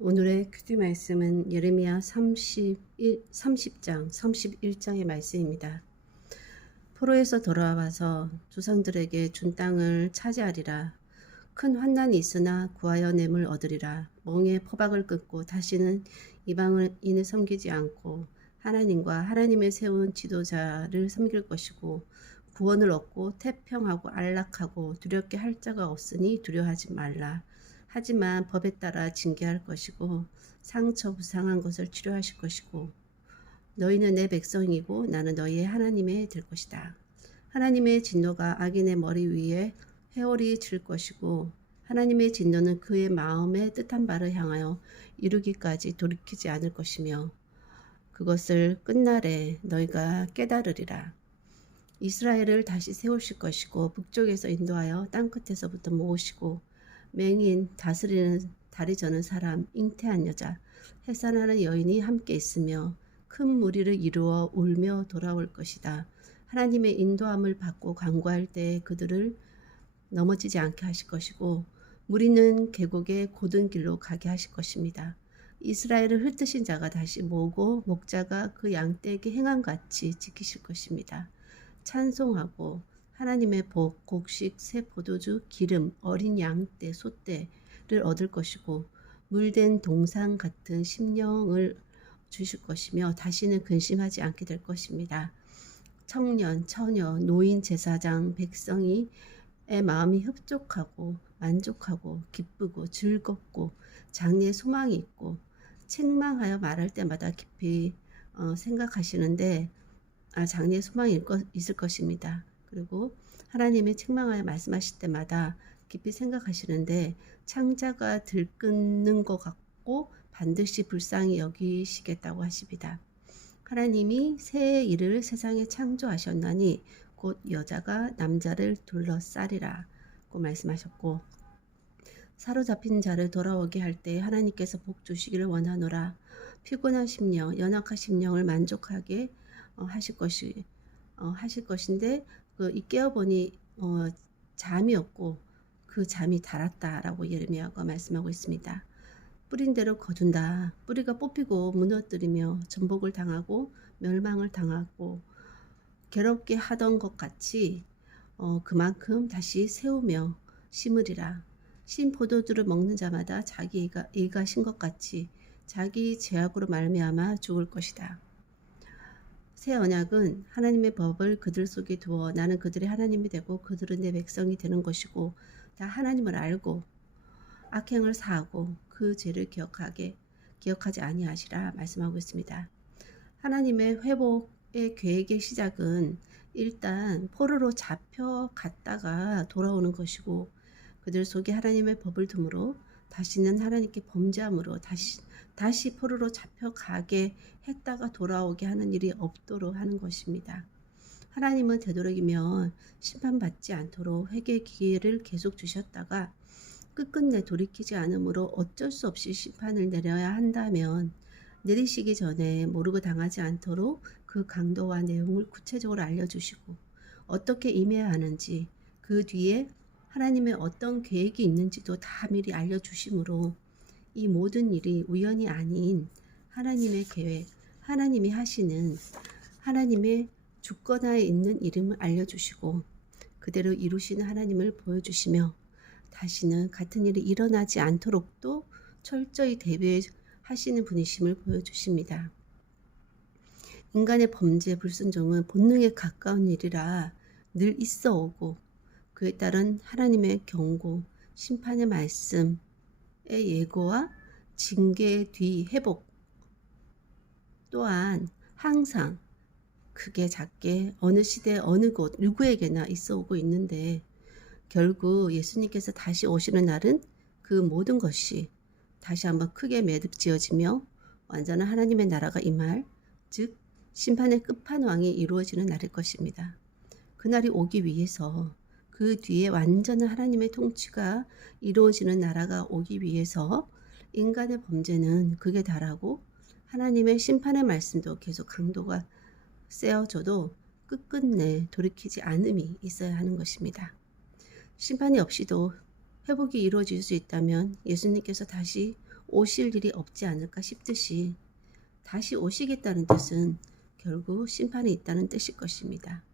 오늘의 큐티 말씀은 예레미야 30장 31장의 말씀입니다. 포로에서 돌아와서 조상들에게 준 땅을 차지하리라. 큰 환난이 있으나 구하여 냄을 얻으리라. 멍에 포박을 끊고 다시는 이방인을 섬기지 않고 하나님과 하나님의 세운 지도자를 섬길 것이고, 구원을 얻고 태평하고 안락하고 두렵게 할 자가 없으니 두려워하지 말라. 하지만 법에 따라 징계할 것이고 상처 부상한 것을 치료하실 것이고, 너희는 내 백성이고 나는 너희의 하나님이 될 것이다. 하나님의 진노가 악인의 머리 위에 회오리 칠 것이고, 하나님의 진노는 그의 마음에 뜻한 바를 향하여 이루기까지 돌이키지 않을 것이며, 그것을 끝날에 너희가 깨달으리라. 이스라엘을 다시 세우실 것이고, 북쪽에서 인도하여 땅끝에서부터 모으시고, 맹인, 다스리는 다리 저는 사람, 잉태한 여자, 해산하는 여인이 함께 있으며 큰 무리를 이루어 울며 돌아올 것이다. 하나님의 인도함을 받고 간구할 때 그들을 넘어지지 않게 하실 것이고, 무리는 계곡의 곧은 길로 가게 하실 것입니다. 이스라엘을 흩으신 자가 다시 모으고 목자가 그 양떼에게 행함같이 지키실 것입니다. 찬송하고 하나님의 복, 곡식, 새 포도주, 기름, 어린 양떼, 소떼를 얻을 것이고, 물된 동상 같은 심령을 주실 것이며 다시는 근심하지 않게 될 것입니다. 청년, 처녀, 노인, 제사장, 백성이 마음이 흡족하고 만족하고 기쁘고 즐겁고 장래에 소망이 있고, 책망하여 말할 때마다 깊이 생각하시는데 장래에 소망이 있을 것입니다. 그리고 하나님의 책망하여 말씀하실 때마다 깊이 생각하시는데 창자가 들끓는 것 같고 반드시 불쌍히 여기시겠다고 하십니다. 하나님이 새 일을 세상에 창조하셨나니 곧 여자가 남자를 둘러싸리라 고 말씀하셨고, 사로잡힌 자를 돌아오게 할 때 하나님께서 복 주시기를 원하노라. 피곤한 심령, 연약한 심령을 만족하게 하실 것인데, 이 깨어보니 잠이 없고 그 잠이 달았다라고 예레미야가 말씀하고 있습니다. 뿌린 대로 거둔다. 뿌리가 뽑히고 무너뜨리며 전복을 당하고 멸망을 당하고 괴롭게 하던 것 같이 그만큼 다시 세우며 심으리라. 신 포도주를 먹는 자마다 자기 이가 신 것 같이 자기 죄악으로 말미암아 죽을 것이다. 새 언약은 하나님의 법을 그들 속에 두어 나는 그들의 하나님이 되고 그들은 내 백성이 되는 것이고, 다 하나님을 알고 악행을 사하고 그 죄를 기억하지 아니하시라 말씀하고 있습니다. 하나님의 회복의 계획의 시작은 일단 포로로 잡혀갔다가 돌아오는 것이고, 그들 속에 하나님의 법을 둠으로 다시는 하나님께 범죄함으로 다시 포로로 잡혀가게 했다가 돌아오게 하는 일이 없도록 하는 것입니다. 하나님은 되도록이면 심판받지 않도록 회개 기회를 계속 주셨다가 끝끝내 돌이키지 않으므로 어쩔 수 없이 심판을 내려야 한다면, 내리시기 전에 모르고 당하지 않도록 그 강도와 내용을 구체적으로 알려주시고 어떻게 임해야 하는지, 그 뒤에 하나님의 어떤 계획이 있는지도 다 미리 알려주심으로 이 모든 일이 우연이 아닌 하나님의 계획, 하나님이 하시는 하나님의 주권하에 있는 이름을 알려주시고 그대로 이루시는 하나님을 보여주시며, 다시는 같은 일이 일어나지 않도록도 철저히 대비하시는 분이심을 보여주십니다. 인간의 범죄, 불순종은 본능에 가까운 일이라 늘 있어 오고, 그에 따른 하나님의 경고, 심판의 말씀의 예고와 징계의 뒤 회복 또한 항상 크게 작게 어느 시대 어느 곳 누구에게나 있어 오고 있는데, 결국 예수님께서 다시 오시는 날은 그 모든 것이 다시 한번 크게 매듭지어지며 완전한 하나님의 나라가 임할, 즉 심판의 끝판왕이 이루어지는 날일 것입니다. 그날이 오기 위해서, 그 뒤에 완전한 하나님의 통치가 이루어지는 나라가 오기 위해서 인간의 범죄는 극에 달하고 하나님의 심판의 말씀도 계속 강도가 세워져도 끝끝내 돌이키지 않음이 있어야 하는 것입니다. 심판이 없이도 회복이 이루어질 수 있다면 예수님께서 다시 오실 일이 없지 않을까 싶듯이 다시 오시겠다는 뜻은 결국 심판이 있다는 뜻일 것입니다.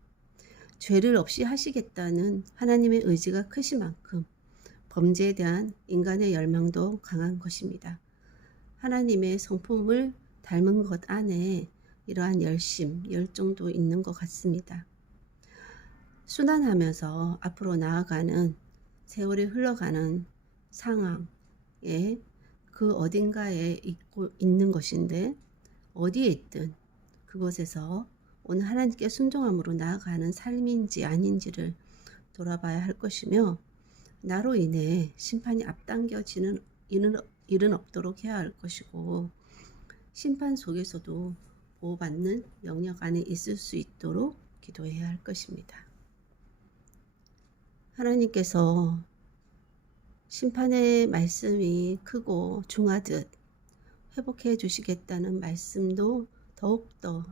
죄를 없이 하시겠다는 하나님의 의지가 크신 만큼 범죄에 대한 인간의 열망도 강한 것입니다. 하나님의 성품을 닮은 것 안에 이러한 열정도 있는 것 같습니다. 순환하면서 앞으로 나아가는 세월이 흘러가는 상황에 그 어딘가에 있는 것인데 어디에 있든 그곳에서 오늘 하나님께 순종함으로 나아가는 삶인지 아닌지를 돌아봐야 할 것이며 나로 인해 심판이 앞당겨지는 일은 없도록 해야 할 것이고 심판 속에서도 보호받는 영역 안에 있을 수 있도록 기도해야 할 것입니다. 하나님께서 심판의 말씀이 크고 중하듯 회복해 주시겠다는 말씀도 더욱더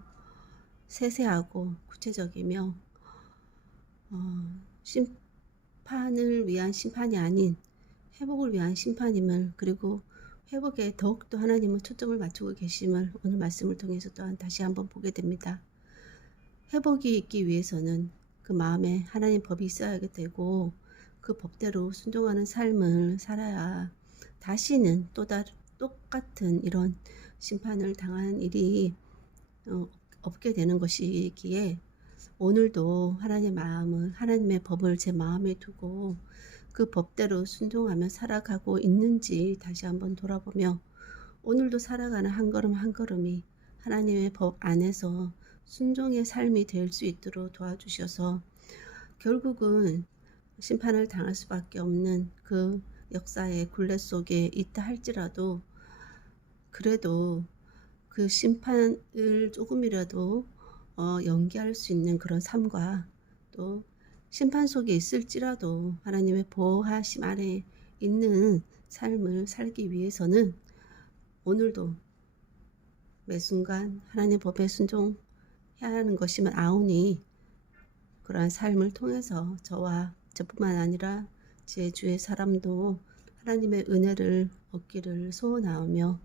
세세하고 구체적이며 심판을 위한 심판이 아닌 회복을 위한 심판임을, 그리고 회복에 더욱더 하나님은 초점을 맞추고 계심을 오늘 말씀을 통해서 또한 다시 한번 보게 됩니다. 회복이 있기 위해서는 그 마음에 하나님 법이 있어야 되고 그 법대로 순종하는 삶을 살아야 다시는 똑같은 이런 심판을 당한 일이 없게 되는 것이기에 오늘도 하나님의 법을 제 마음에 두고 그 법대로 순종하며 살아가고 있는지 다시 한번 돌아보며 오늘도 살아가는 한 걸음 한 걸음이 하나님의 법 안에서 순종의 삶이 될 수 있도록 도와주셔서 결국은 심판을 당할 수밖에 없는 그 역사의 굴레 속에 있다 할지라도 그래도 그 심판을 조금이라도 연기할 수 있는 그런 삶과 또 심판 속에 있을지라도 하나님의 보호하심 아래 있는 삶을 살기 위해서는 오늘도 매 순간 하나님 법에 순종해야 하는 것이면 아오니 그러한 삶을 통해서 저뿐만 아니라 제 주의 사람도 하나님의 은혜를 얻기를 소원하며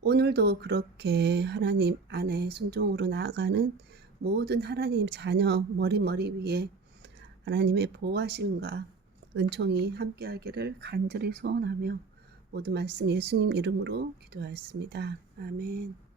오늘도 그렇게 하나님 안에 순종으로 나아가는 모든 하나님 자녀 머리 위에 하나님의 보호하심과 은총이 함께하기를 간절히 소원하며 모든 말씀 예수님 이름으로 기도하였습니다. 아멘.